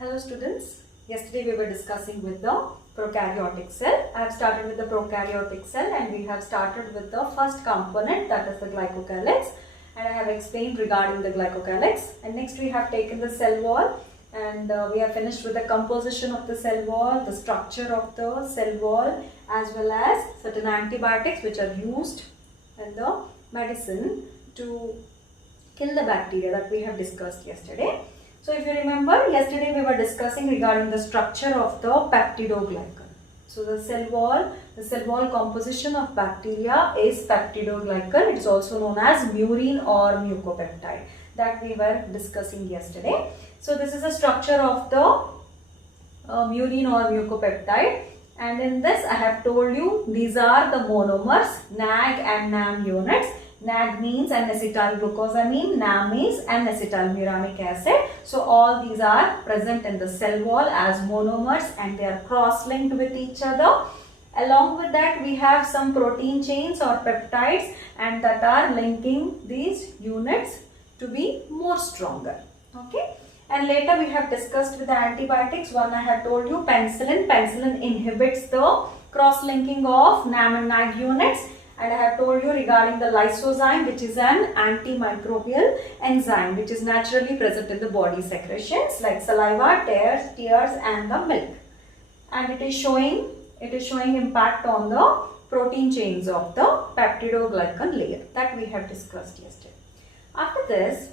Hello students, yesterday we were discussing with the prokaryotic cell. I have started with the prokaryotic cell and we have started with the first component, that is the glycocalyx, and I have explained regarding the glycocalyx. And next we have taken the cell wall and we have finished with the composition of the cell wall, the structure of the cell wall, as well as certain antibiotics which are used in the medicine to kill the bacteria that we have discussed yesterday. So if you remember, yesterday we were discussing regarding the structure of the peptidoglycan. So the cell wall composition of bacteria is peptidoglycan. It is also known as murine or mucopeptide that we were discussing yesterday. So this is the structure of the murine or mucopeptide. And in this I have told you these are the monomers, NAG and NAM units. NAG means N-acetylglucosamine, NAM means N-acetylmuramic acid. So all these are present in the cell wall as monomers and they are cross-linked with each other. Along with that we have some protein chains or peptides and that are linking these units to be more stronger. Okay. And later we have discussed with the antibiotics. One I have told you penicillin. Penicillin inhibits the cross-linking of NAM and NAG units. And I have told you regarding the lysozyme, which is an antimicrobial enzyme which is naturally present in the body secretions like saliva, tears and the milk. And it is showing impact on the protein chains of the peptidoglycan layer that we have discussed yesterday. After this,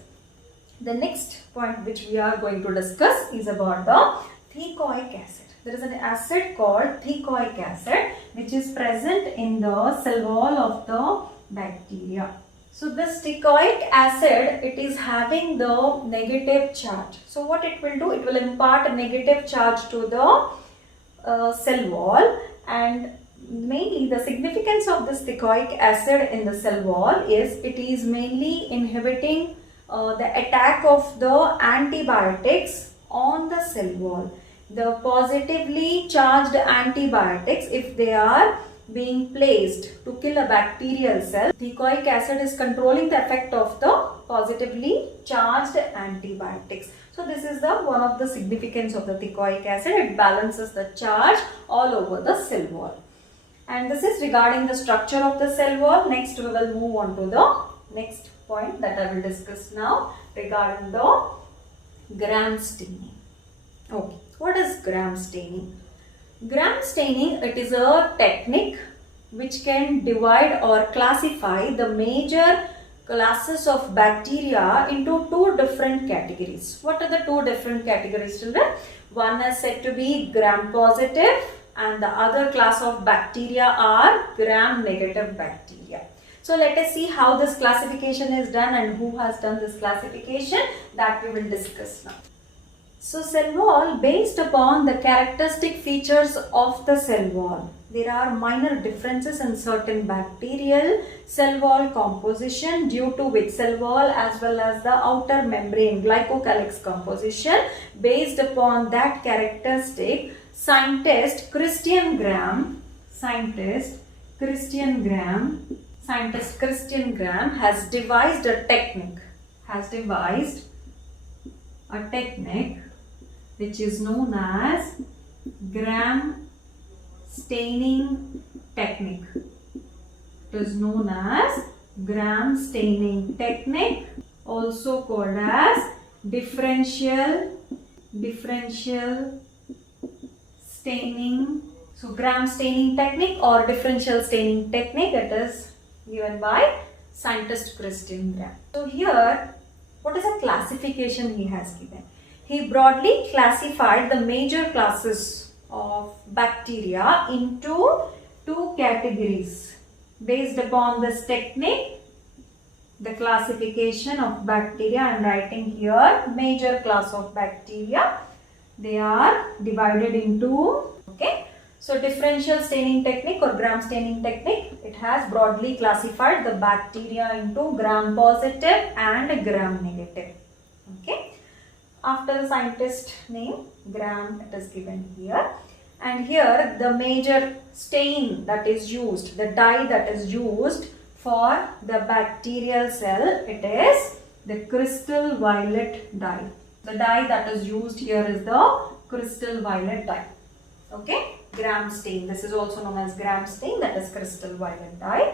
the next point which we are going to discuss is about the teichoic acid. There is an acid called teichoic acid which is present in the cell wall of the bacteria. So this teichoic acid, it is having the negative charge. So what it will do? It will impart a negative charge to the cell wall, and mainly the significance of this teichoic acid in the cell wall is it is mainly inhibiting the attack of the antibiotics on the cell wall. The positively charged antibiotics, if they are being placed to kill a bacterial cell, teichoic acid is controlling the effect of the positively charged antibiotics. So this is one of the significance of the teichoic acid. It balances the charge all over the cell wall. And this is regarding the structure of the cell wall. Next we will move on to the next point that I will discuss now regarding the Gram staining. Okay. What is Gram staining? Gram staining, it is a technique which can divide or classify the major classes of bacteria into two different categories. What are the two different categories, children? One is said to be Gram positive and the other class of bacteria are Gram negative bacteria. So let us see how this classification is done and who has done this classification, that we will discuss now. So cell wall, based upon the characteristic features of the cell wall, there are minor differences in certain bacterial cell wall composition due to which cell wall as well as the outer membrane glycocalyx composition. Based upon that characteristic, scientist Christian Gram has devised a technique which is known as Gram staining technique. It is known as Gram staining technique, also called as differential staining. So Gram staining technique or differential staining technique, it is given by scientist Christian Gram. So here, what is the classification he has given? He broadly classified the major classes of bacteria into two categories. Based upon this technique, the classification of bacteria, I am writing here major class of bacteria. They are divided into, okay. So differential staining technique or Gram staining technique, it has broadly classified the bacteria into Gram positive and Gram negative. Okay. After the scientist name, Gram, it is given here. And here the major stain that is used, the dye that is used for the bacterial cell, it is the crystal violet dye. The dye that is used here is the crystal violet dye. Okay, gram stain. This is also known as gram stain, that is crystal violet dye.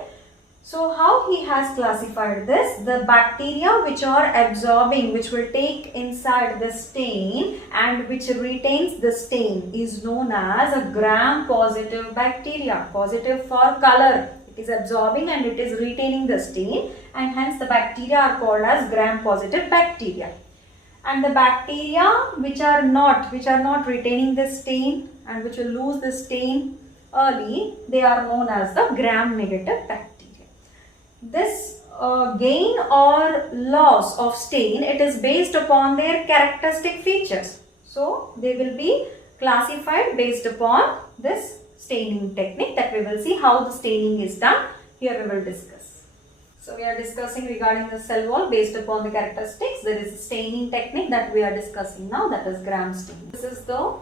So how he has classified this? The bacteria which are absorbing, which will take inside the stain and which retains the stain is known as a gram positive bacteria. Positive for color. It is absorbing and it is retaining the stain, and hence the bacteria are called as gram positive bacteria. And the bacteria which are not retaining the stain and which will lose the stain early, they are known as the gram negative bacteria. This gain or loss of stain, it is based upon their characteristic features. So they will be classified based upon this staining technique that we will see how the staining is done. Here we will discuss. So we are discussing regarding the cell wall based upon the characteristics. There is a staining technique that we are discussing now, that is gram staining. This is the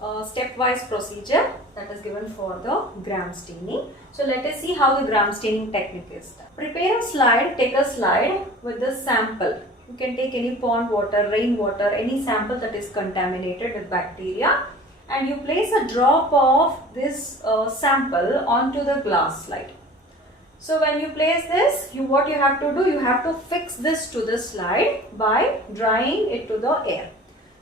stepwise procedure that is given for the gram staining. So let us see how the gram staining technique is done. Prepare a slide, take a slide with the sample. You can take any pond water, rain water, any sample that is contaminated with bacteria, and you place a drop of this sample onto the glass slide. So when you place this, what you have to do, you have to fix this to the slide by drying it to the air.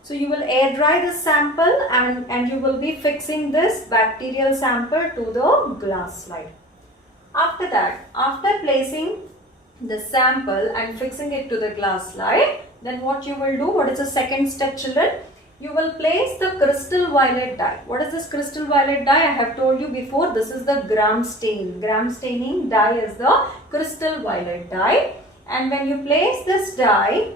So you will air dry the sample and you will be fixing this bacterial sample to the glass slide. After that, after placing the sample and fixing it to the glass slide, then what you will do, what is the second step, children? You will place the crystal violet dye. What is this crystal violet dye? I have told you before, this is the gram stain. Gram staining dye is the crystal violet dye. And when you place this dye,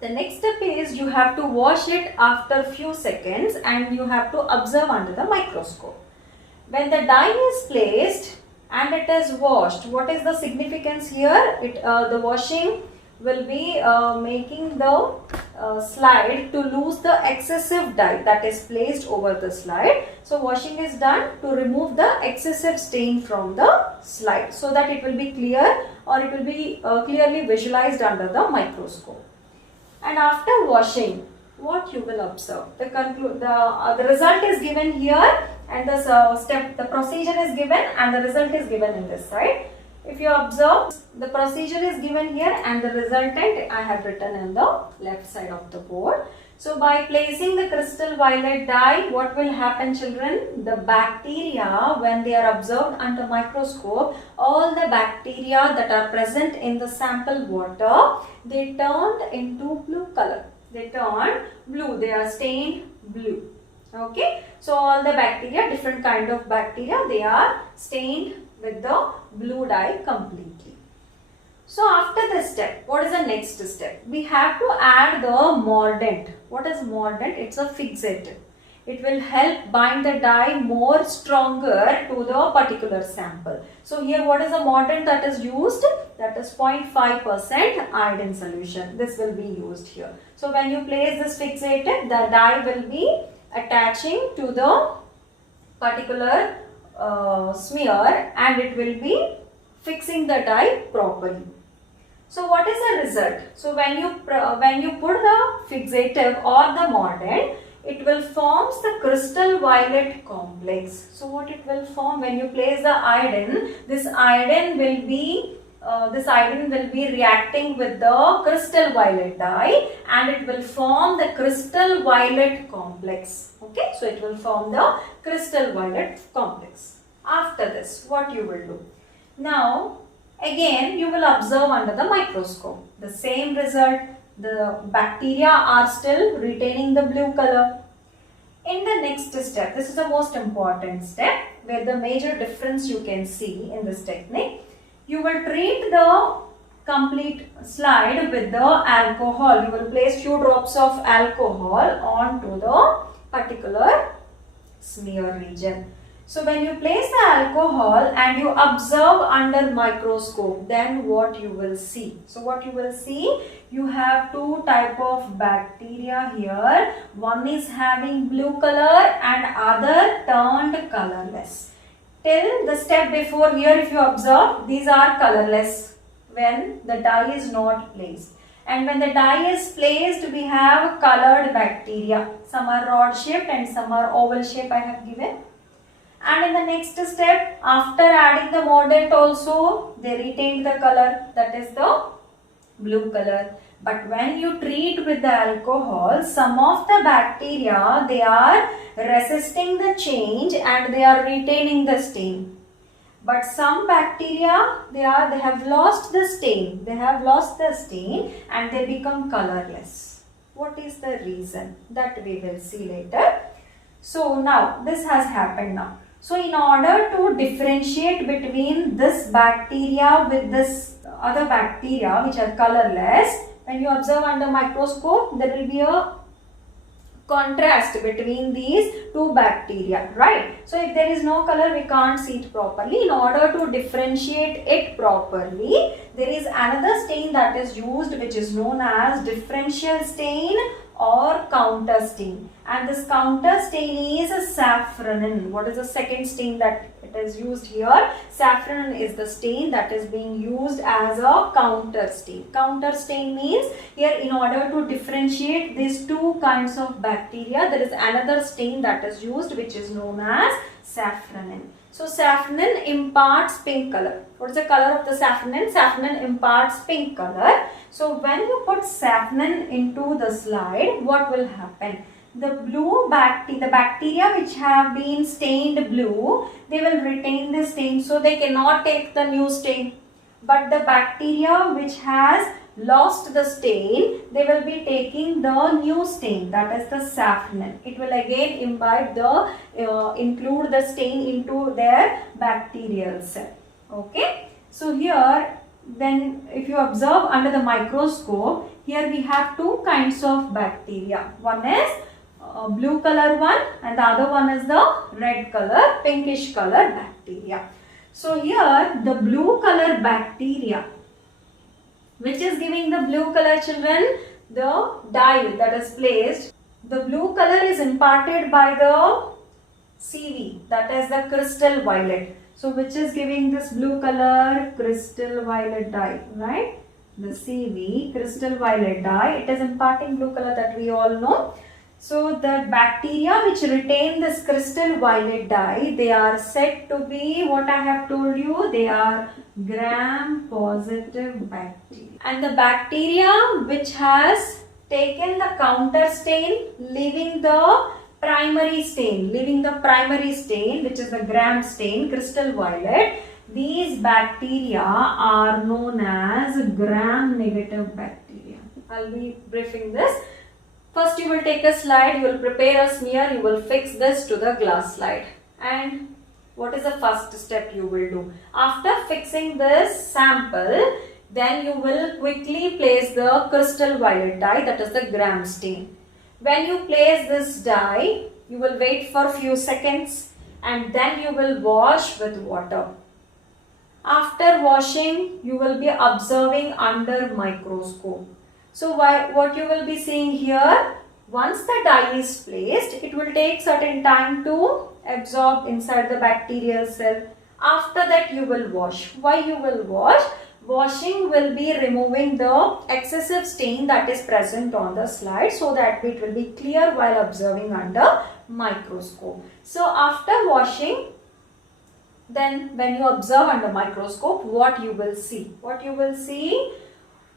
the next step is you have to wash it after few seconds and you have to observe under the microscope. When the dye is placed and it is washed, what is the significance here? The washing will be making the slide to lose the excessive dye that is placed over the slide. So washing is done to remove the excessive stain from the slide so that it will be clear or it will be clearly visualized under the microscope. And after washing, what you will observe? The result is given here, and the procedure is given and the result is given in this side. If you observe, the procedure is given here and the resultant I have written in the left side of the board. So by placing the crystal violet dye, what will happen, children? The bacteria, when they are observed under microscope, all the bacteria that are present in the sample water, they turned into blue color. They turned blue. They are stained blue. Okay. So all the bacteria, different kind of bacteria, they are stained with the blue dye completely. So after this step, what is the next step? We have to add the mordant. What is mordant? It's a fixative. It will help bind the dye more stronger to the particular sample. So here what is the mordant that is used? That is 0.5% iodine solution. This will be used here. So when you place this fixative, the dye will be attaching to the particular smear and it will be fixing the dye properly. So what is the result? So when you put the fixative or the mordant, it will form the crystal violet complex. So what it will form when you place the iodine? This iodine will be reacting with the crystal violet dye and it will form the crystal violet complex. Okay, so it will form the crystal violet complex. After this, what you will do? Now, again, you will observe under the microscope. The same result, the bacteria are still retaining the blue color. In the next step, this is the most important step where the major difference you can see in this technique. You will treat the complete slide with the alcohol. You will place few drops of alcohol onto the particular smear region. So when you place the alcohol and you observe under microscope, then what you will see? So what you will see, you have two type of bacteria here. One is having blue color and other turned colorless. Till the step before here, if you observe, these are colorless when the dye is not placed. And when the dye is placed, we have colored bacteria. Some are rod shaped and some are oval shape I have given. And in the next step, after adding the mordant also, they retained the color, that is the blue color. But when you treat with the alcohol, some of the bacteria, they are resisting the change and they are retaining the stain. But some bacteria, they have lost the stain. They have lost the stain and they become colorless. What is the reason? That we will see later. So now this has happened now. So in order to differentiate between this bacteria with this other bacteria which are colorless, when you observe under microscope, there will be a contrast between these two bacteria, right? So if there is no color, we can't see it properly. In order to differentiate it properly, there is another stain that is used which is known as differential stain or counter stain. And this counter stain is a safranin. What is the second stain that it is used here? Safranin is the stain that is being used as a counter stain. Counter stain means here in order to differentiate these two kinds of bacteria, there is another stain that is used which is known as safranin. So safranin imparts pink color. What is the color of the safranin? Safranin imparts pink color. So when you put safranin into the slide, what will happen? The bacteria which have been stained blue, they will retain the stain, so they cannot take the new stain. But the bacteria which has lost the stain, they will be taking the new stain, that is the safranin. It will again include the stain into their bacterial cell. Okay. So here, then if you observe under the microscope, here we have two kinds of bacteria. One is blue color one and the other one is the red color, pinkish color bacteria. So here the blue color bacteria, which is giving the blue color, children, the dye that is placed. The blue color is imparted by the CV, that is the crystal violet. So which is giving this blue color? Crystal violet dye, right? The CV, crystal violet dye, it is imparting blue color, that we all know. So the bacteria which retain this crystal violet dye, they are said to be, what I have told you, they are gram-positive bacteria. And the bacteria which has taken the counter stain, leaving the primary stain, which is the gram stain, crystal violet, these bacteria are known as gram-negative bacteria. I'll be briefing this. First you will take a slide, you will prepare a smear, you will fix this to the glass slide. And what is the first step you will do? After fixing this sample, then you will quickly place the crystal violet dye, that is the gram stain. When you place this dye, you will wait for a few seconds and then you will wash with water. After washing, you will be observing under microscope. So what you will be seeing here, once the dye is placed, it will take certain time to absorb inside the bacterial cell. After that you will wash. Why you will wash? Washing will be removing the excessive stain that is present on the slide, so that it will be clear while observing under microscope. So after washing, then when you observe under microscope, what you will see?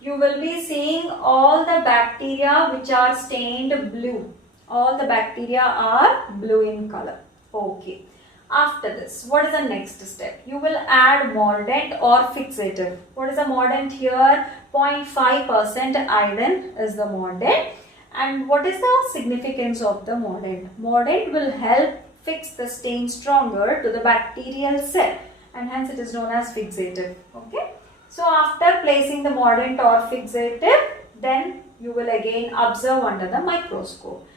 You will be seeing all the bacteria which are stained blue. All the bacteria are blue in color. Okay. After this, what is the next step? You will add mordant or fixative. What is the mordant here? 0.5% iodine is the mordant. And what is the significance of the mordant? Mordant will help fix the stain stronger to the bacterial cell, and hence it is known as fixative. Okay. So after placing the mordant or fixative, then you will again observe under the microscope.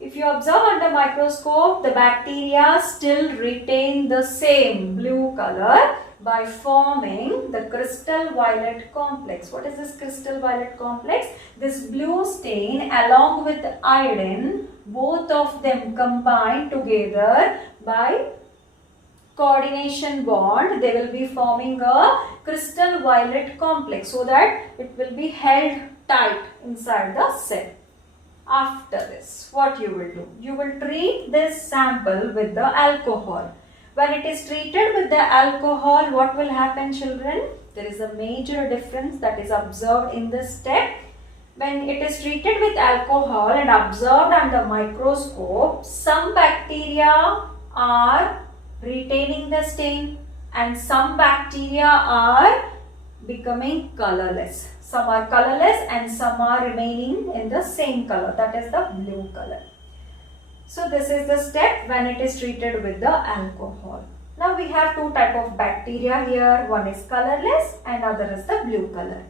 If you observe under microscope, the bacteria still retain the same blue color by forming the crystal violet complex. What is this crystal violet complex? This blue stain along with iodine, both of them combine together by coordination bond. They will be forming a crystal violet complex, so that it will be held tight inside the cell. After this, what you will do? You will treat this sample with the alcohol. When it is treated with the alcohol, what will happen, children? There is a major difference that is observed in this step. When it is treated with alcohol and observed under microscope, some bacteria are retaining the stain and some bacteria are becoming colorless. Some are colorless and some are remaining in the same color, that is the blue color. So this is the step when it is treated with the alcohol. Now we have two types of bacteria here. One is colorless and other is the blue color.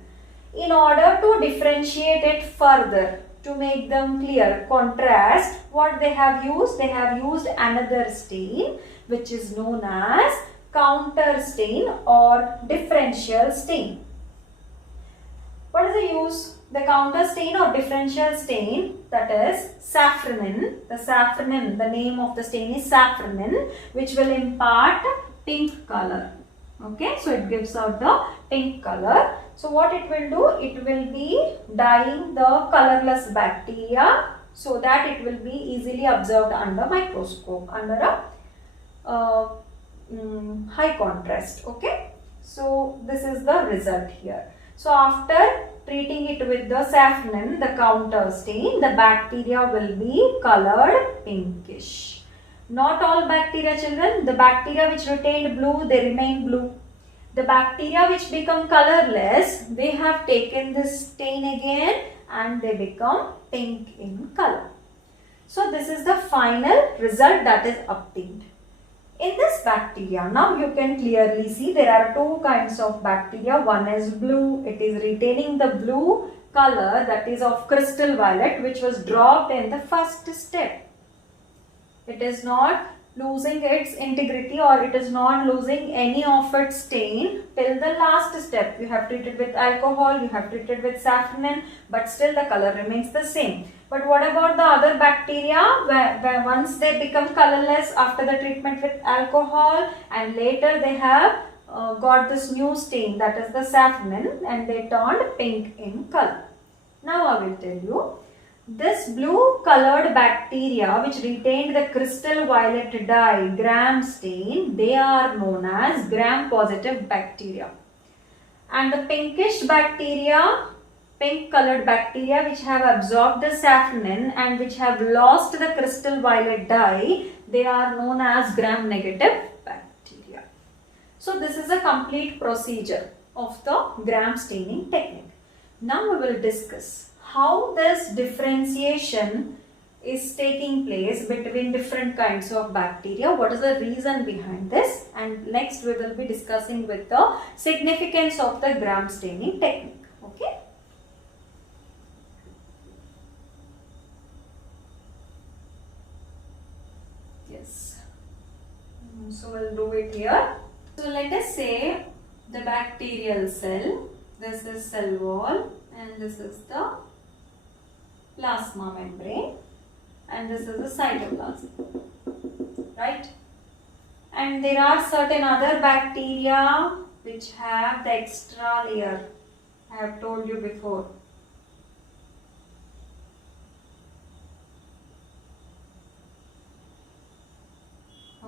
In order to differentiate it further, to make them clear, contrast, what they have used? They have used another stain which is known as counter stain or differential stain. What is the use? The counter stain or differential stain, that is safranin. The safranin, the name of the stain is safranin, which will impart pink color. Okay, so it gives out the pink color. So what it will do? It will be dyeing the colorless bacteria so that it will be easily observed under microscope, under a high contrast. Okay, so this is the result here. So after treating it with the safranin, the counter stain, the bacteria will be colored pinkish. Not all bacteria, children. The bacteria which retained blue, they remain blue. The bacteria which become colorless, they have taken this stain again and they become pink in color. So this is the final result that is obtained. In this bacteria, now you can clearly see there are two kinds of bacteria. One is blue, it is retaining the blue color, that is of crystal violet, which was dropped in the first step. It is not losing its integrity or it is not losing any of its stain till the last step. You have treated with alcohol, you have treated with safranin, but still the color remains the same. But what about the other bacteria where once they become colorless after the treatment with alcohol and later they have got this new stain, that is the safranin, and they turned pink in color. Now I will tell you, this blue colored bacteria which retained the crystal violet dye gram stain, they are known as gram positive bacteria. And the pinkish bacteria, pink colored bacteria which have absorbed the safranin and which have lost the crystal violet dye, they are known as gram negative bacteria. So this is a complete procedure of the gram staining technique. Now we will discuss how this differentiation is taking place between different kinds of bacteria. What is the reason behind this? And next we will be discussing with the significance of the gram staining technique. Okay. Yes. So we'll do it here. So let us say the bacterial cell. This is cell wall and this is the plasma membrane and this is the cytoplasm, right? And there are certain other bacteria which have the extra layer. I have told you before.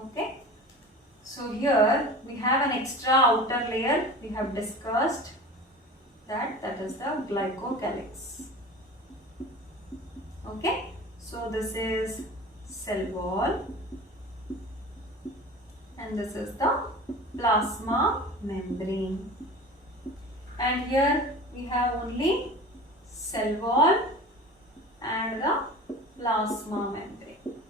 Okay. So here we have an extra outer layer. We have discussed that is the glycocalyx. Okay, so this is cell wall and this is the plasma membrane, and here we have only cell wall and the plasma membrane.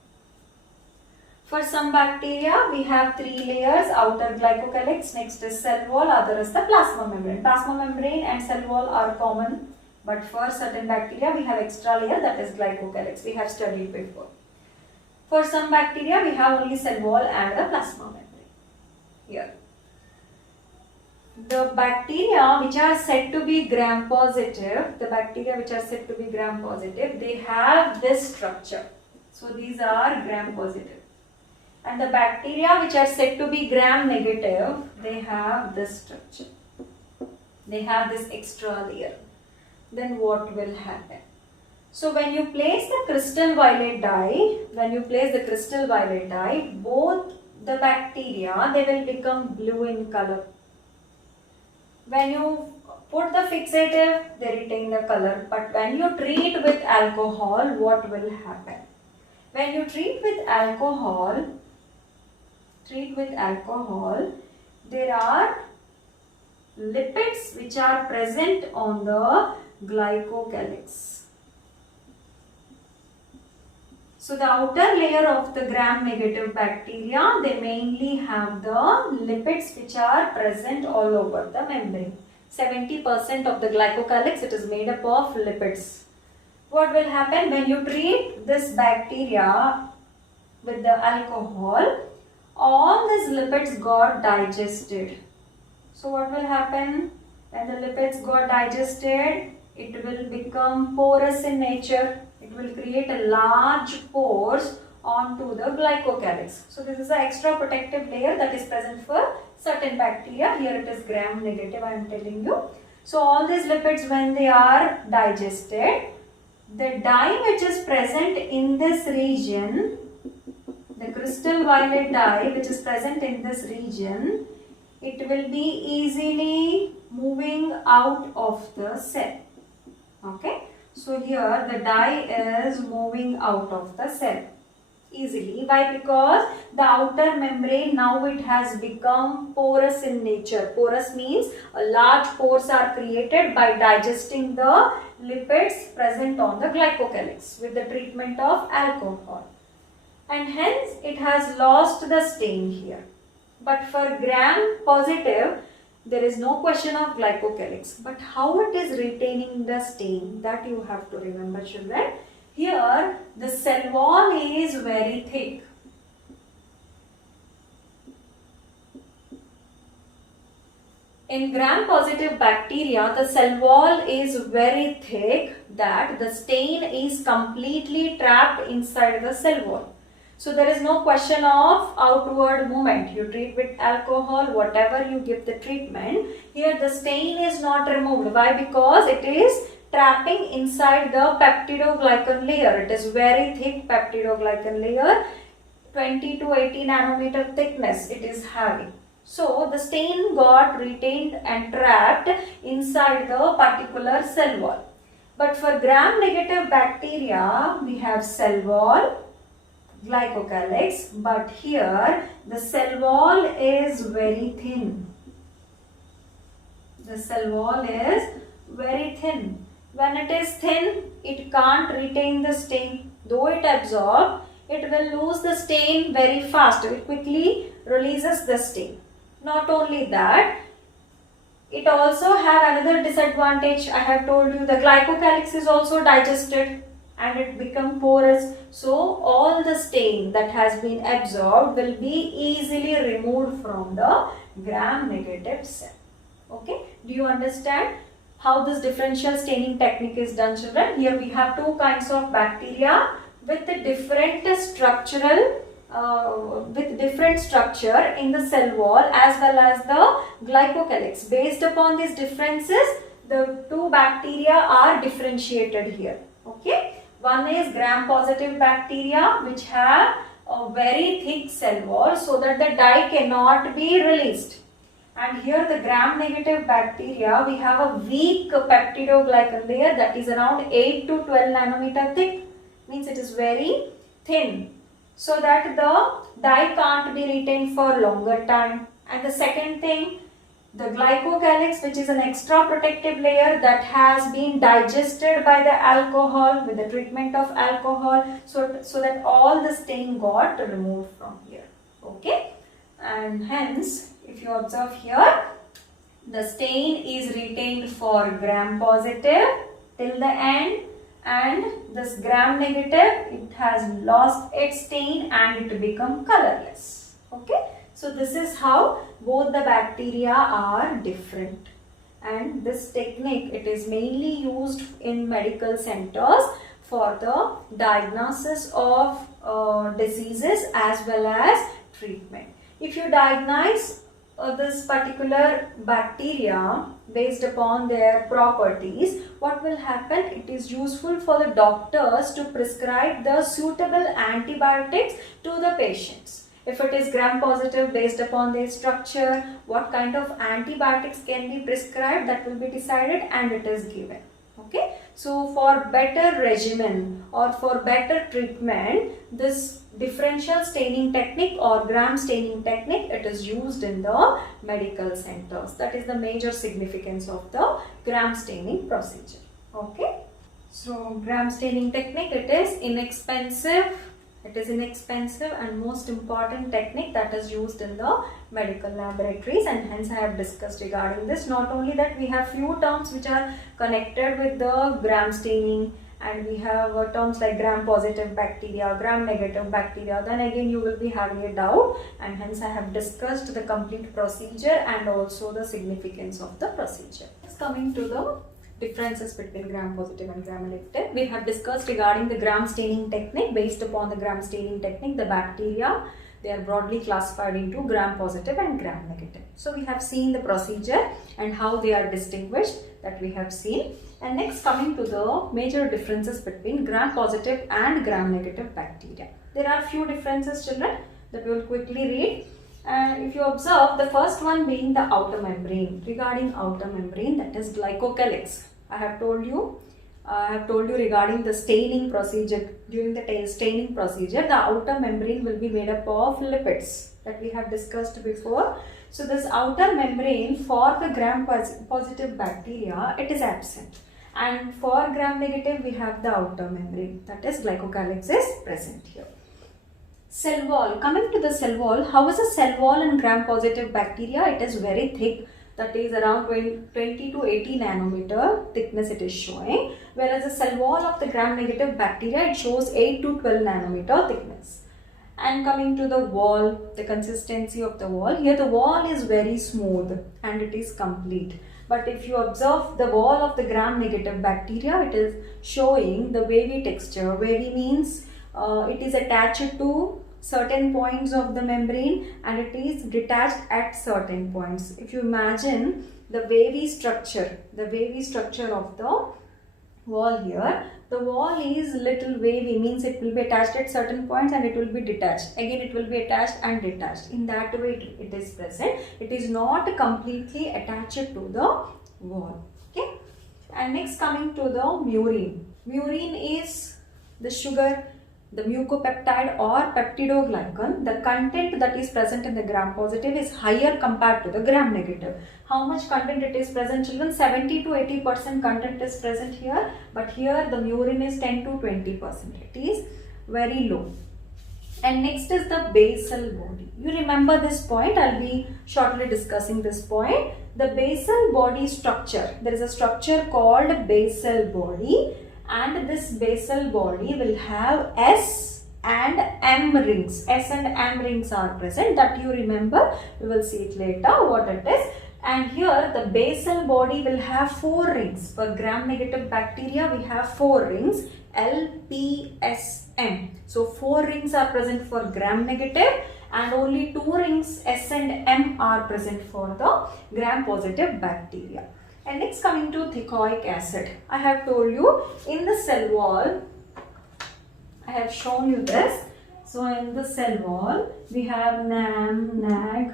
For some bacteria we have three layers: outer glycocalyx, next is cell wall, other is the plasma membrane. Plasma membrane and cell wall are common. But for certain bacteria, we have extra layer, that is glycocalyx. We have studied before. For some bacteria, we have only cell wall and the plasma membrane. Here. The bacteria which are said to be gram positive, they have this structure. So these are gram positive. And the bacteria which are said to be gram negative, they have this structure. They have this extra layer. then what will happen? So when you place the crystal violet dye, both the bacteria, they will become blue in color. When you put the fixative, they retain the color. But when you treat with alcohol, what will happen? When you treat with alcohol, there are lipids which are present on the glycocalyx. So the outer layer of the gram-negative bacteria, they mainly have the lipids which are present all over the membrane. 70% of the glycocalyx, it is made up of lipids. What will happen when you treat this bacteria with the alcohol? All these lipids got digested. So what will happen when the lipids got digested? It will become porous in nature. It will create a large pores onto the glycocalyx. So this is the extra protective layer that is present for certain bacteria. Here it is gram-negative, I am telling you. So all these lipids, when they are digested, the dye which is present in this region, the crystal violet dye which is present in this region, it will be easily moving out of the cell. Okay. So here the dye is moving out of the cell easily. Why? Because the outer membrane now it has become porous in nature. Porous means a large pores are created by digesting the lipids present on the glycocalyx with the treatment of alcohol. And hence it has lost the stain here. But for gram positive, there is no question of glycocalyx. But how it is retaining the stain, that you have to remember, children. Here the cell wall is very thick. In gram-positive bacteria, the cell wall is very thick that the stain is completely trapped inside the cell wall. So there is no question of outward movement. You treat with alcohol, whatever you give the treatment, here the stain is not removed. Why? Because it is trapping inside the peptidoglycan layer. It is very thick peptidoglycan layer, 20 to 80 nanometer thickness it is having. So the stain got retained and trapped inside the particular cell wall. But for gram-negative bacteria, we have cell wall, glycocalyx, but here the cell wall is very thin. The cell wall is very thin. When it is thin, it can't retain the stain. Though it absorbs, it will lose the stain very fast. It quickly releases the stain. Not only that, it also have another disadvantage. I have told you the glycocalyx is also digested and it become porous. So all the stain that has been absorbed will be easily removed from the gram-negative cell. Okay, do you understand how this differential staining technique is done, children? Here we have two kinds of bacteria with a different structural structure in the cell wall as well as the glycocalyx. Based upon these differences, the two bacteria are differentiated here. Okay, one is gram-positive bacteria which have a very thick cell wall so that the dye cannot be released. And here the gram-negative bacteria, we have a weak peptidoglycan layer that is around 8 to 12 nanometer thick. Means it is very thin, so that the dye can't be retained for longer time. And the second thing, the glycocalyx, which is an extra protective layer that has been digested by the alcohol with the treatment of alcohol, so that all the stain got removed from here. Okay, and hence if you observe here, the stain is retained for gram-positive till the end, and this gram-negative, it has lost its stain and it become colorless. Okay, so this is how both the bacteria are different. And this technique, it is mainly used in medical centers for the diagnosis of diseases as well as treatment. If you diagnose this particular bacteria, based upon their properties, what will happen? It is useful for the doctors to prescribe the suitable antibiotics to the patients. If it is gram positive, based upon their structure, what kind of antibiotics can be prescribed, that will be decided and it is given. Okay, so for better regimen or for better treatment, this differential staining technique or gram staining technique, it is used in the medical centers. That is the major significance of the gram staining procedure. Okay, so gram staining technique, it is inexpensive. It is inexpensive and most important technique that is used in the medical laboratories, and hence I have discussed regarding this. Not only that, we have few terms which are connected with the gram staining, and we have terms like gram positive bacteria, gram negative bacteria. Then again you will be having a doubt, and hence I have discussed the complete procedure and also the significance of the procedure. Coming to the differences between gram positive and gram negative, we have discussed regarding the gram staining technique. Based upon the gram staining technique, the bacteria, they are broadly classified into gram positive and gram negative. So we have seen the procedure and how they are distinguished, that we have seen. And next, coming to the major differences between gram positive and gram negative bacteria. There are few differences, children, that we will quickly read. And if you observe, the first one being the outer membrane. Regarding outer membrane, that is glycocalyx. I have told you regarding the staining procedure. During the staining procedure, the outer membrane will be made up of lipids, that we have discussed before. So this outer membrane for the gram positive bacteria, it is absent, and for gram negative we have the outer membrane, that is glycocalyx is present here. Cell wall. Coming to the cell wall, how is a cell wall in gram positive bacteria? It is very thick, that is around 20 to 80 nanometer thickness it is showing, whereas the cell wall of the gram negative bacteria, it shows 8 to 12 nanometer thickness. And coming to the wall, the consistency of the wall, here the wall is very smooth and it is complete. But if you observe the wall of the gram negative bacteria, it is showing the wavy texture. Wavy means it is attached to certain points of the membrane and it is detached at certain points. If you imagine the wavy structure of the wall here, the wall is little wavy, means it will be attached at certain points and it will be detached. Again it will be attached and detached. In that way it is present. It is not completely attached to the wall. Okay. And next, coming to the murine. Murine is the sugar, the mucopeptide or peptidoglycan. The content that is present in the gram positive is higher compared to the gram negative. How much content it is present, children? 70 to 80% content is present here, but here the murine is 10 to 20%. It is very low. And next is the basal body. You remember this point, I will be shortly discussing this point. The basal body structure, there is a structure called basal body, and this basal body will have S and M rings. S and M rings are present, that you remember. We will see it later what it is. And here the basal body will have 4 rings. For gram negative bacteria, we have 4 rings, L, P, S, M. So 4 rings are present for gram negative and only 2 rings, S and M, are present for the gram positive bacteria. And next, coming to thicoic acid. I have told you in the cell wall, I have shown you this. So in the cell wall, we have NAM, NAG,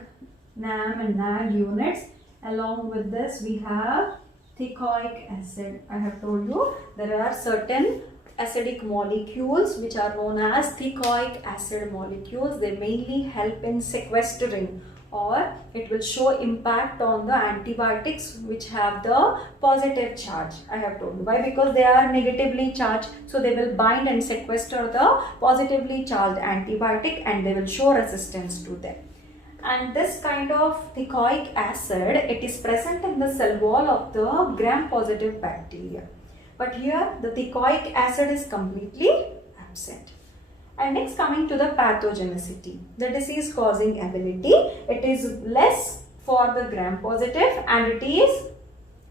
NAM and NAG units. Along with this, we have thicoic acid. I have told you there are certain acidic molecules which are known as thicoic acid molecules. They mainly help in sequestering, or it will show impact on the antibiotics which have the positive charge. I have told you why, because they are negatively charged, so they will bind and sequester the positively charged antibiotic and they will show resistance to them. And this kind of thicoic acid, it is present in the cell wall of the gram positive bacteria, but here the thicoic acid is completely absent. And next, coming to the pathogenicity, the disease causing ability, it is less for the gram positive and it is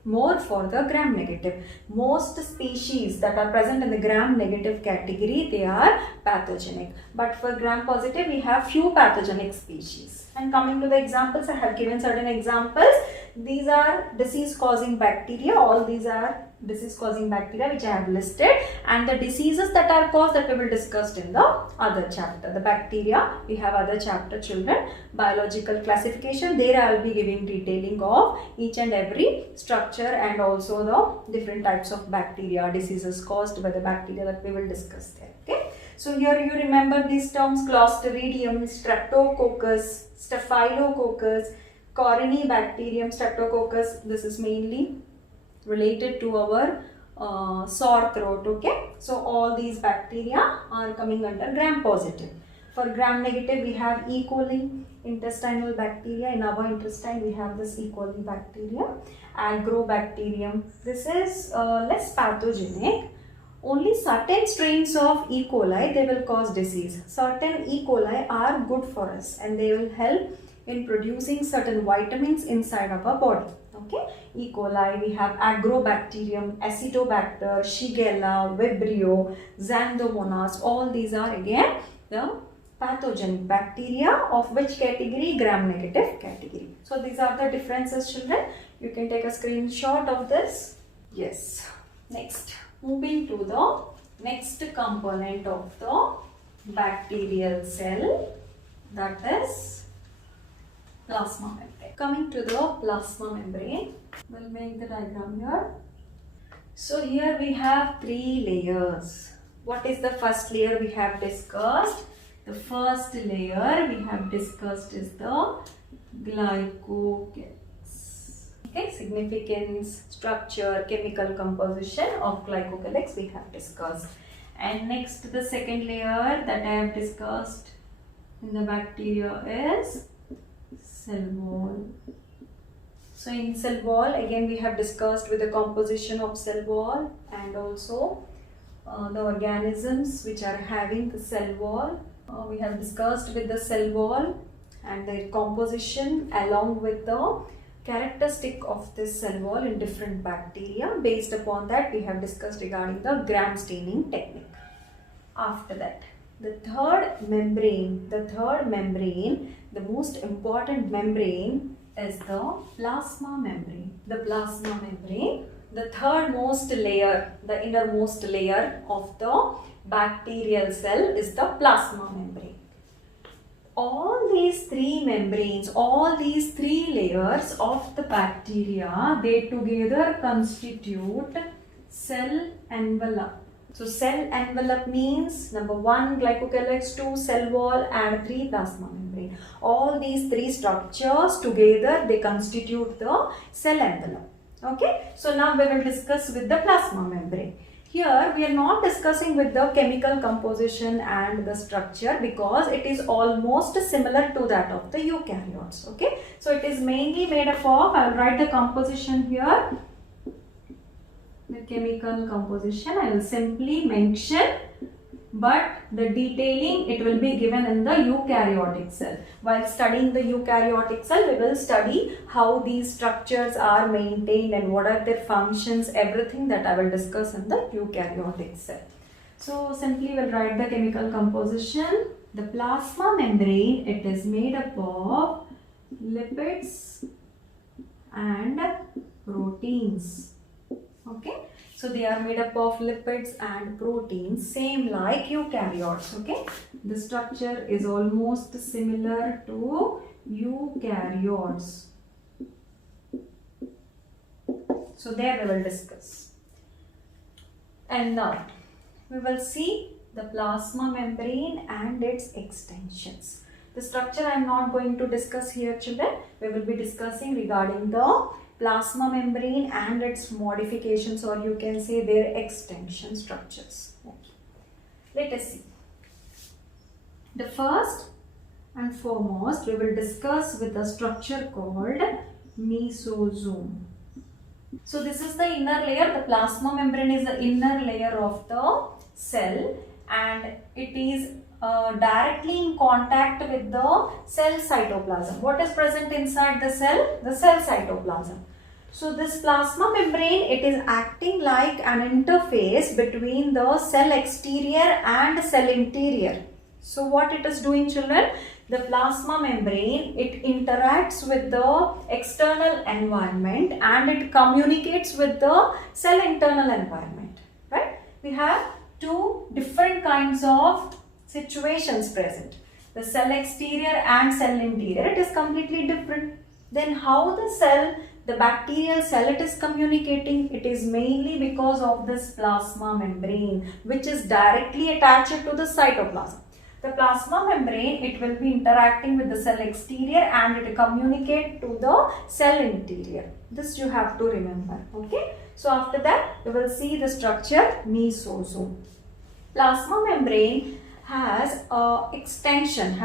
more for the gram-negative. Most species that are present in the gram-negative category, they are pathogenic. But for gram-positive, we have few pathogenic species. And coming to the examples, I have given certain examples. These are disease-causing bacteria. All these are disease-causing bacteria which I have listed, and the diseases that are caused, that we will discuss in the other chapter. The bacteria, we have other chapter, children. Biological classification, there I will be giving detailing of each and every structure and also the different types of bacteria, diseases caused by the bacteria, that we will discuss there. Okay. So here you remember these terms: Clostridium, Streptococcus, Staphylococcus, Corynebacterium, Streptococcus. This is mainly related to our sore throat. Okay, so all these bacteria are coming under gram-positive. For gram-negative, we have E. coli, intestinal bacteria. In our intestine, we have this E. coli bacteria. Agrobacterium. This is less pathogenic. Only certain strains of E. coli, they will cause disease. Certain E. coli are good for us and they will help in producing certain vitamins inside of our body. Okay, E. coli, we have Agrobacterium, Acetobacter, Shigella, Vibrio, Xanthomonas. All these are again the pathogenic bacteria of which category? Gram-negative category. So these are the differences, children. You can take a screenshot of this. Yes. Next, moving to the next component of the bacterial cell, that is plasma membrane. Coming to the plasma membrane, we'll make the diagram here. So here we have three layers. What is the first layer we have discussed? The first layer we have discussed is the glycocalyx. Okay, significance, structure, chemical composition of glycocalyx we have discussed. And next, the second layer that I have discussed in the bacteria is cell wall. So in cell wall, again we have discussed with the composition of cell wall and also the organisms which are having the cell wall. We have discussed with the cell wall and their composition along with the characteristic of this cell wall in different bacteria. Based upon that, we have discussed regarding the gram staining technique. After that, the third membrane, the most important membrane is the plasma membrane. The plasma membrane, the third most layer, the innermost layer of the bacterial cell is the plasma membrane. All these three membranes, all these three layers of the bacteria, they together constitute cell envelope. So cell envelope means number 1 glycocalyx, 2 cell wall and 3 plasma membrane. All these three structures together, they constitute the cell envelope. Okay, so now we will discuss with the plasma membrane. Here we are not discussing with the chemical composition and the structure because it is almost similar to that of the eukaryotes. Okay, so it is mainly made up of, I will write the composition here, the chemical composition I will simply mention, but the detailing it will be given in the eukaryotic cell. While studying the eukaryotic cell, we will study how these structures are maintained and what are their functions, everything that I will discuss in the eukaryotic cell. So simply we will write the chemical composition. The plasma membrane, it is made up of lipids and proteins. Okay, so they are made up of lipids and proteins, same like eukaryotes. Okay, the structure is almost similar to eukaryotes. So there we will discuss. And now we will see the plasma membrane and its extensions. The structure I am not going to discuss here, children. We will be discussing regarding the plasma membrane and its modifications, or you can say their extension structures. Okay. Let us see. The first and foremost we will discuss with a structure called mesosome. So this is the inner layer. The plasma membrane is the inner layer of the cell and it is directly in contact with the cell cytoplasm. What is present inside the cell? The cell cytoplasm. So this plasma membrane, it is acting like an interface between the cell exterior and cell interior. So what it is doing, children? The plasma membrane, it interacts with the external environment and it communicates with the cell internal environment, right? We have two different kinds of situations present. The cell exterior and cell interior, it is completely different. Then how the cell, the bacterial cell, it is communicating? It is mainly because of this plasma membrane, which is directly attached to the cytoplasm. The plasma membrane, it will be interacting with the cell exterior and it communicate to the cell interior. This you have to remember. Okay. So after that, you will see the structure mesosome. Plasma membrane has an extension.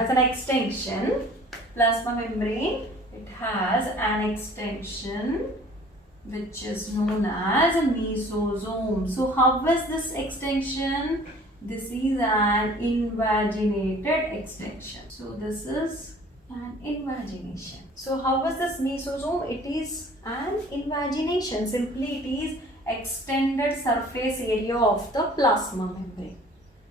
Plasma membrane, it has an extension which is known as a mesosome. So how is this extension? This is an invaginated extension. So this is an invagination. So how is this mesosome? It is an invagination. Simply it is extended surface area of the plasma membrane.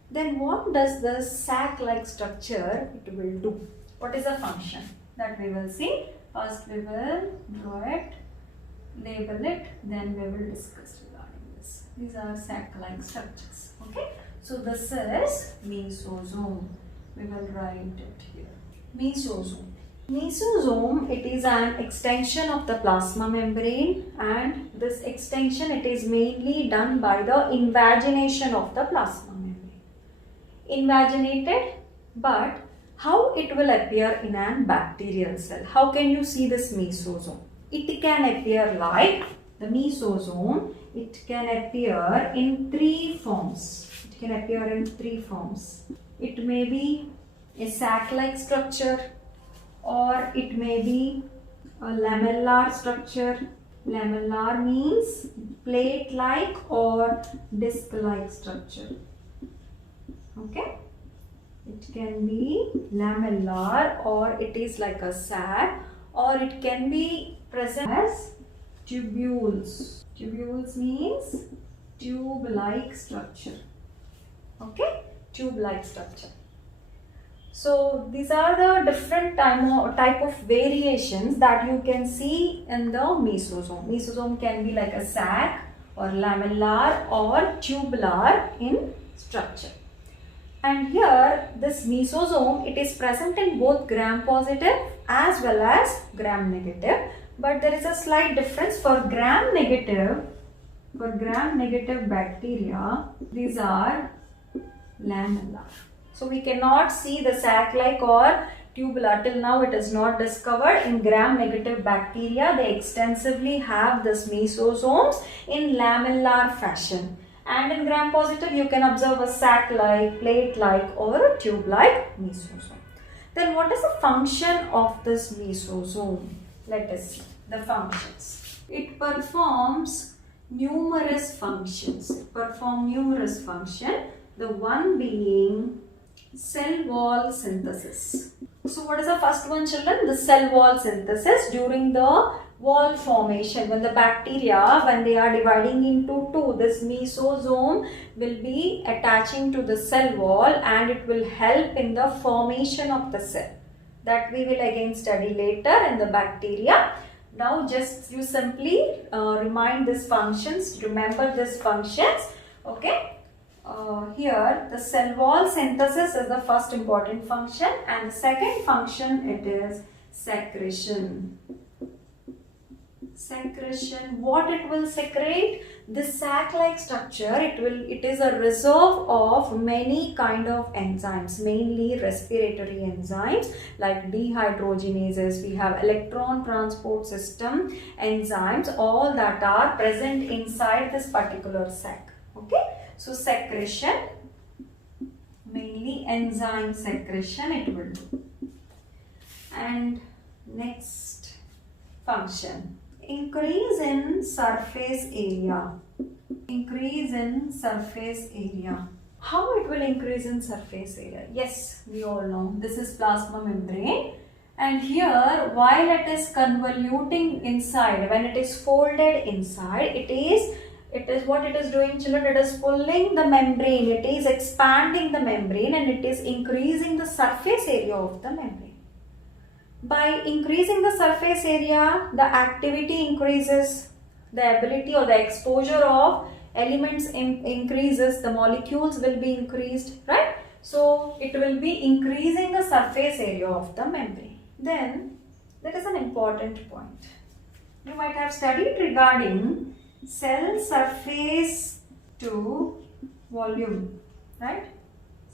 Then what does the sac-like structure it will do? What is the function? That we will see. First we will draw it, label it, then we will discuss regarding this. These are sac-like structures. Okay. So this is mesosome. We will write it here. Mesosome. Mesosome, it is an extension of the plasma membrane, and this extension, it is mainly done by the invagination of the plasma membrane. Invaginated, but how it will appear in a bacterial cell? How can you see this mesosome? It can appear like the mesosome. It can appear in three forms. It may be a sac-like structure, or it may be a lamellar structure. Lamellar means plate-like or disc-like structure. Okay. It can be lamellar, or it is like a sac, or it can be present as tubules. Tubules means tube-like structure. Okay, tube-like structure. So these are the different type of variations that you can see in the mesosome. Mesosome can be like a sac or lamellar or tubular in structure. And here this mesosome, it is present in both gram-positive as well as gram-negative. But there is a slight difference. For gram-negative bacteria, these are lamellar. So we cannot see the sac-like or tubular. Till now it is not discovered. In gram-negative bacteria, they extensively have this mesosomes in lamellar fashion. And in gram-positive, you can observe a sac-like, plate-like or a tube-like mesosome. Then what is the function of this mesosome? Let us see the functions. It performs numerous functions. The one being cell wall synthesis. So what is the first one, children? The cell wall synthesis. During the wall formation, when the bacteria, when they are dividing into two, this mesosome will be attaching to the cell wall and it will help in the formation of the cell. That we will again study later in the bacteria. Now just you simply remind these functions, remember these functions. Okay. Here the cell wall synthesis is the first important function, and the second function, it is secretion. What it will secrete? This sac-like structure, it is a reserve of many kind of enzymes, mainly respiratory enzymes like dehydrogenases. We have electron transport system enzymes, all that are present inside this particular sac. Okay. So secretion, mainly enzyme secretion it will do. And next function, increase in surface area. How it will increase in surface area? Yes, we all know this is plasma membrane, And here, while it is convoluting inside, when it is folded inside, it is what it is doing, children? It is pulling the membrane, it is expanding the membrane, and it is increasing the surface area of the membrane. By increasing the surface area, the activity increases, the ability or the exposure of elements increases, the molecules will be increased, right? So it will be increasing the surface area of the membrane. Then there is an important point. You might have studied regarding cell surface to volume, right?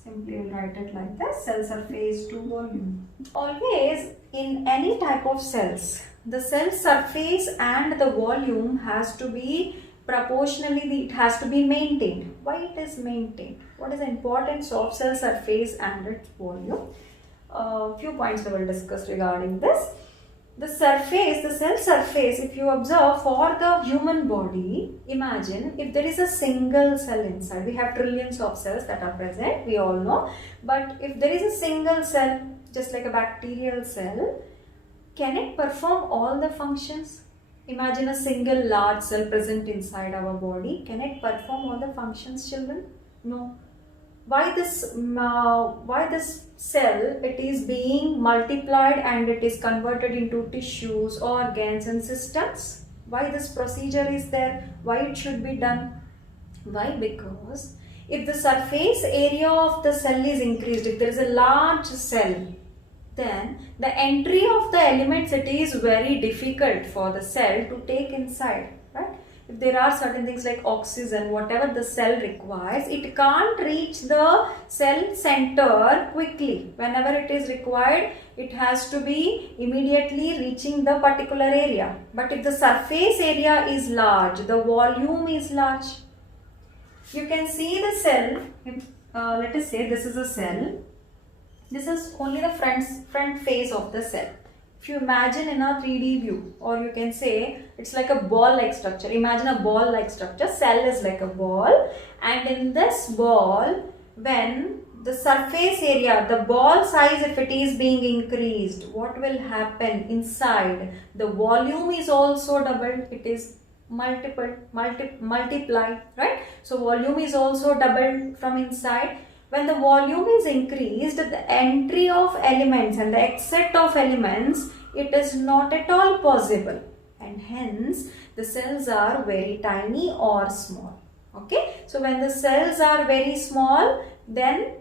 Simply we'll write it like this, cell surface to volume. Always in any type of cells, the cell surface and the volume has to be proportionally, it has to be maintained. Why it is maintained? What is the importance of cell surface and its volume? Few points we will discuss regarding this. The cell surface, if you observe for the human body, imagine if there is a single cell inside. We have trillions of cells that are present, we all know. But if there is a single cell, just like a bacterial cell, can it perform all the functions? Imagine a single large cell present inside our body. Can it perform all the functions, children? No. Why this cell, it is being multiplied and it is converted into tissues, organs and systems? Why this procedure is there? Why it should be done? Why? Because if the surface area of the cell is increased, if there is a large cell, then the entry of the elements, it is very difficult for the cell to take inside, right? If there are certain things like oxygen, whatever the cell requires, it can't reach the cell center quickly. Whenever it is required, it has to be immediately reaching the particular area. But if the surface area is large, the volume is large, you can see the cell. Let us say this is a cell. This is only the front face of the cell. If you imagine in a 3D view, or you can say it's like a ball-like structure. Imagine a ball-like structure. Cell is like a ball, and in this ball, when the surface area, the ball size, if it is being increased, what will happen inside? The volume is also doubled. It is multiplied, right? So volume is also doubled from inside. When the volume is increased, the entry of elements and the exit of elements, it is not at all possible, and hence the cells are very tiny or small. Okay, so when the cells are very small, then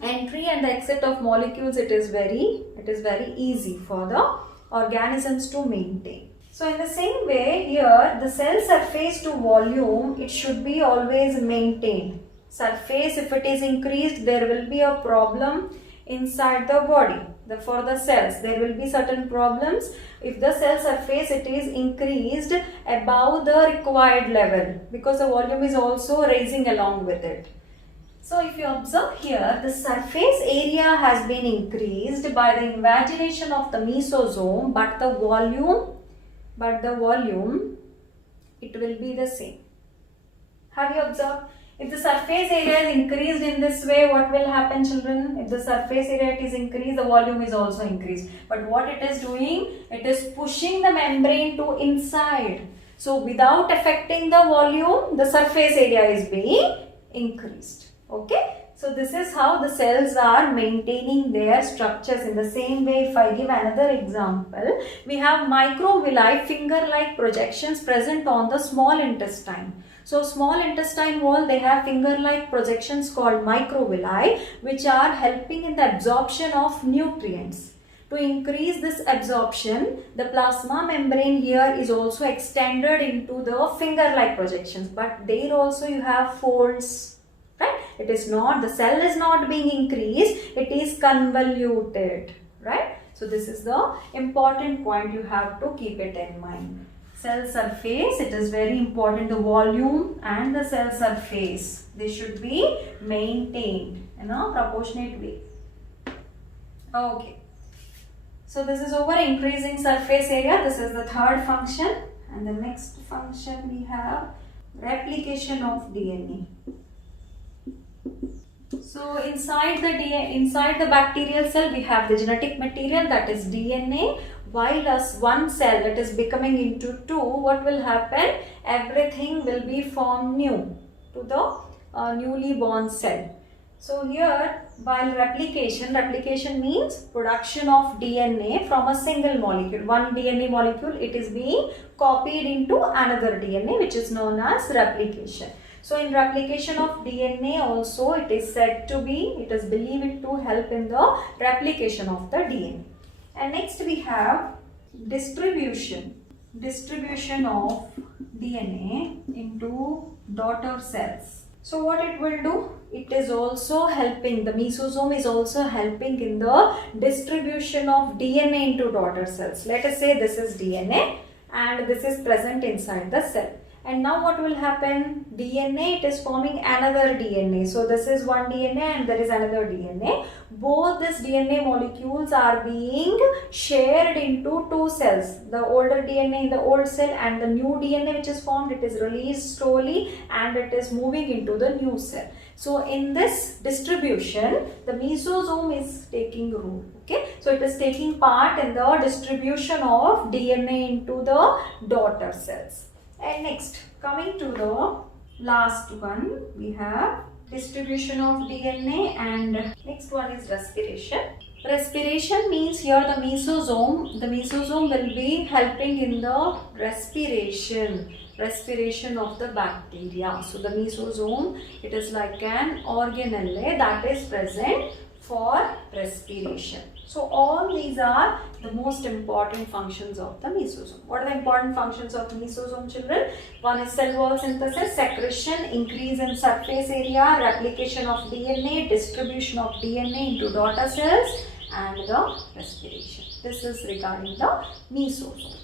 entry and the exit of molecules, it is very easy for the organisms to maintain. So in the same way, here the cell surface to volume, it should be always maintained. Surface, if it is increased, there will be a problem inside the body. For the cells, there will be certain problems if the cell surface, it is increased above the required level, because the volume is also raising along with it. So if you observe here, the surface area has been increased by the invagination of the mesosome, but the volume, it will be the same. Have you observed? If the surface area is increased in this way, what will happen, children? If the surface area is increased, the volume is also increased. But what it is doing? It is pushing the membrane to inside. So without affecting the volume, the surface area is being increased. Okay? So this is how the cells are maintaining their structures. In the same way, if I give another example, we have microvilli, finger-like projections present on the small intestine. So small intestine wall, they have finger-like projections called microvilli, which are helping in the absorption of nutrients. To increase this absorption, the plasma membrane here is also extended into the finger-like projections, but there also you have folds, right? It is not, the cell is not being increased, it is convoluted, right? So this is the important point, you have to keep it in mind. Cell surface, it is very important, the volume and the cell surface, they should be maintained in a proportionate way. Okay. So this is over increasing surface area, this is the third function, and the next function we have replication of DNA. So inside the bacterial cell we have the genetic material, that is DNA. While as one cell that is becoming into two, what will happen? Everything will be formed new to the newly born cell. So here, while replication means production of DNA from a single molecule. One DNA molecule, it is being copied into another DNA, which is known as replication. So in replication of DNA also, it is believed to help in the replication of the DNA. And next we have distribution of DNA into daughter cells. So what it will do? It is also helping, the mesosome is also helping in the distribution of DNA into daughter cells. Let us say this is DNA and this is present inside the cell. And now what will happen? DNA, it is forming another DNA. So this is one DNA and there is another DNA. Both these DNA molecules are being shared into two cells. The older DNA in the old cell and the new DNA which is formed, it is released slowly and it is moving into the new cell. So in this distribution, the mesosome is taking role. Okay, so it is taking part in the distribution of DNA into the daughter cells. And next, coming to the last one, we have distribution of DNA, and next one is respiration. Respiration means here the mesosome will be helping in the respiration of the bacteria. So the mesosome, it is like an organelle that is present for respiration. So all these are the most important functions of the mesosome. What are the important functions of mesosome, children? One is cell wall synthesis, secretion, increase in surface area, replication of DNA, distribution of DNA into daughter cells, and the respiration. This is regarding the mesosome.